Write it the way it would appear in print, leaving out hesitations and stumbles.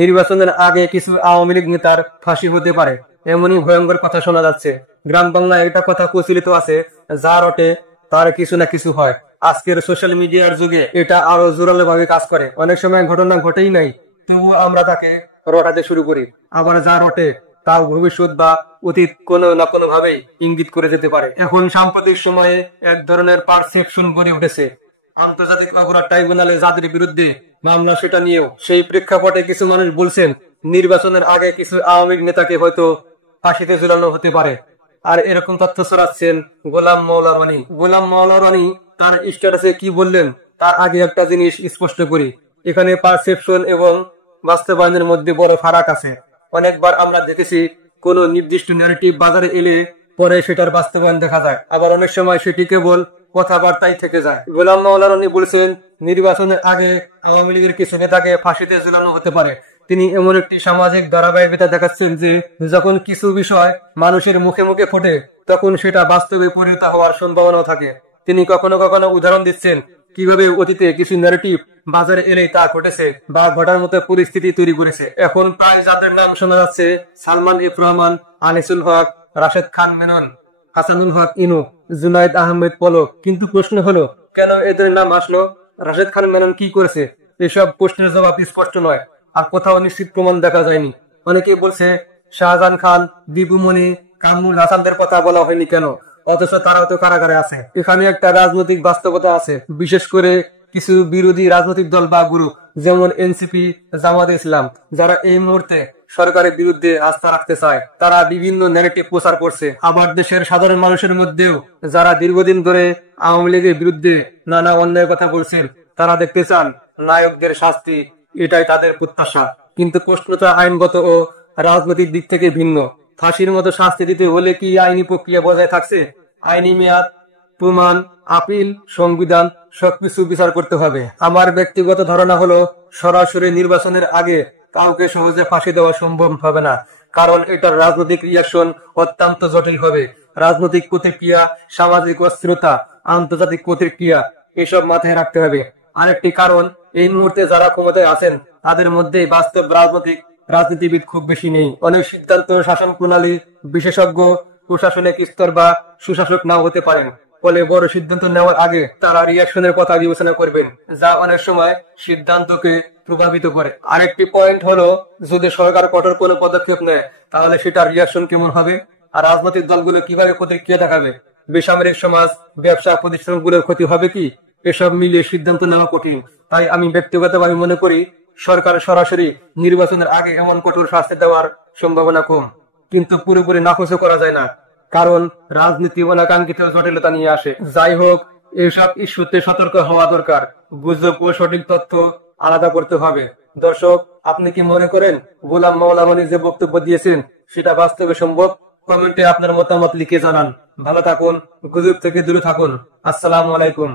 নির্বাচনের আগে কিছু আওয়ামী লীগ নেতার ফাঁসি হতে পারে, এমনই ভয়ঙ্কর কথা শোনা যাচ্ছে। গ্রাম বাংলায় একটা কথা প্রচলিত আছে, যা রটে তার কিছু না কিছু হয়। আজকের সোশ্যাল মিডিয়ার যুগে এটা আরো জোরালো ভাবে কাজ করে। অনেক সময় ঘটনা ঘটেই নাই, তবুও আমরা তাকে রটাতে শুরু করি। আবার যা রটে তা ভবিষ্যৎ বা অতীত কোনো না কোনো ভাবেই ইঙ্গিত করে যেতে পারে। এখন সাম্প্রতিক সময়ে এক ধরনের পারসেপশন গড়ে উঠেছে আন্তর্জাতিক অপরাধ ট্রাইব্যুনালে যাদের বিরুদ্ধে মামলা, সেটা নিয়েও। সেই প্রেক্ষাপটে কিছু মানুষ বলছেন নির্বাচনের আগে কিছু আওয়ামী লীগ নেতাকে হয়তো ফাঁসিতে ঝুলানো হতে পারে। আর এরকম তথ্য ছড়াচ্ছেন গোলাম মওলা রনি। গোলাম মওলা রনি তার স্ট্যাটাসে কি বললেন তার আগে একটা জিনিস স্পষ্ট করি, এখানে পারসেপশন এবং বাস্তবায়নের মধ্যে বড় ফারাক আছে। অনেকবার আমরা দেখেছি কোন নির্দিষ্ট ন্যারেটিভ বাজারে এলে পরে সেটার বাস্তবায়ন দেখা যায়, আবার অনেক সময় সেটি কেবল কথাবার্তাই থেকে যায়। গোলাম মওলা রনি বলেছেন নির্বাচনের আগে আওয়ামী লীগের কিছু নেতাকে ফাঁসিতে ঝুলানো হতে পারে। তিনি এমন একটি সামাজিক ধারাবাহিকতা দেখাচ্ছেন যে যখন কিছু বিষয় মানুষের মুখে মুখে ফোটে তখন সেটা বাস্তবে পরিণত হওয়ার সম্ভাবনা থাকে। তিনি কখনো কখনো উদাহরণ দিচ্ছেন কিভাবে অতীতে কিছু ন্যারেটিভ বাজারে এলেই তা ঘটেছে বা ঘটার মতো পরিস্থিতি তৈরি করেছে। এখন প্রায় যাদের নাম শোনা যাচ্ছে সালমান এফ রহমান, আনিসুল হক, রাশেদ খান মেনন, হাসানুল হক ইনু, জুনাইদ আহমেদ পলক। কিন্তু প্রশ্ন হলো কেন এদের নাম আসলো? রাশেদ খান মেনন কি করেছে? এসব প্রশ্নের জবাব স্পষ্ট নয়, আর কোথাও নিশ্চিত প্রমাণ দেখা যায়নি। অনেকে বলছে শাহজাহান খান, দীপুমণি, কামরুল হাসানদের কথা বলা হয়নি কেন, অথচ তারাও তো কারাগারে আছে। এখানে একটা রাজনৈতিক বাস্তবতা আছে, বিশেষ করে কিছু বিরোধী রাজনৈতিক দল বা গ্রুপ যেমন এনসিপি, জামাত ইসলাম, যারা এই মুহূর্তে সরকারের বিরুদ্ধে আস্থা রাখতে চায়, তারা বিভিন্ন ন্যারেটিভ প্রচার করছে। আবার দেশের সাধারণ মানুষের মধ্যেও যারা দীর্ঘদিন ধরে আওয়ামী লীগের বিরুদ্ধে নানা অন্যায় কথা বলছেন, তারা দেখতে চান নায়কদের শাস্তি, এটাই তাদের প্রত্যাশা। কিন্তু প্রশ্নটা আইনগত ও রাজনৈতিক দিক থেকে ভিন্ন। ফাঁসির মতো শাস্তি দিতে হলে কি আইনি প্রক্রিয়া বজায় থাকছে? আইনি মেয়াদ, প্রমাণ, আপিল, সংবিধান সবকিছু বিচার করতে হবে। আমার ব্যক্তিগত ধারণা হলো সরাসরি নির্বাচনের আগে কাউকে সহজে ফাঁসি দেওয়া সম্ভব হবে না, কারণ এটার রাজনৈতিক রিয়াকশন অত্যন্ত জটিল হবে। রাজনৈতিক প্রতিক্রিয়া, সামাজিক অস্থিরতা, আন্তর্জাতিক প্রতিক্রিয়া, এসব মাথায় রাখতে হবে। আরেকটি কারণ, এই মুহূর্তে যারা ক্ষমতায় আছেন তাদের মধ্যে বাস্তব রাজনীতিবিদ খুব বেশি নেই। অনেক সিদ্ধান্ত শাসন প্রণালী বিশেষজ্ঞ, প্রশাসনিক স্তর বা সুশাসক নাও হতে পারেন। ফলে বড় সিদ্ধান্ত নেওয়ার আগে তারা রিয়াকশনের কথা বিবেচনা করবেন, যা অনেক সময় সিদ্ধান্তকে প্রভাবিত করে। আরেকটি পয়েন্ট হলো যদি সরকার কঠোর কোনো পদক্ষেপ নেয় তাহলে সেটার রিয়াকশন কেমন হবে, আর রাজনৈতিক দলগুলো কিভাবে প্রতিক্রিয়া দেখাবে, বেসামরিক সমাজ, ব্যবসা প্রতিষ্ঠানগুলোর ক্ষতি হবে কি, এসব মিলিয়ে সিদ্ধান্ত নেওয়া কঠিন। তাই আমি ব্যক্তিগতভাবে মনে করি সরকার সরাসরি নির্বাচনের আগে এমন কঠোর শাস্তি দেওয়ার সম্ভাবনা কম, কিন্তু পুরোপুরি নাকচও করা যায় না, কারণ রাজনীতি অনাকাঙ্ক্ষিত জটিলতা নিয়ে আসে। যাই হোক, এইসব ইস্যুতে সতর্ক হওয়া দরকার, গুজব ও সঠিক তথ্য আলাদা করতে হবে। দর্শক, আপনি কি মনে করেন গোলাম মওলা রনি যে বক্তব্য দিয়েছেন সেটা বাস্তবে সম্ভব? কমেন্টে আপনার মতামত লিখে জানান। ভালো থাকুন, গুজব থেকে দূরে থাকুন। আসসালামু আলাইকুম।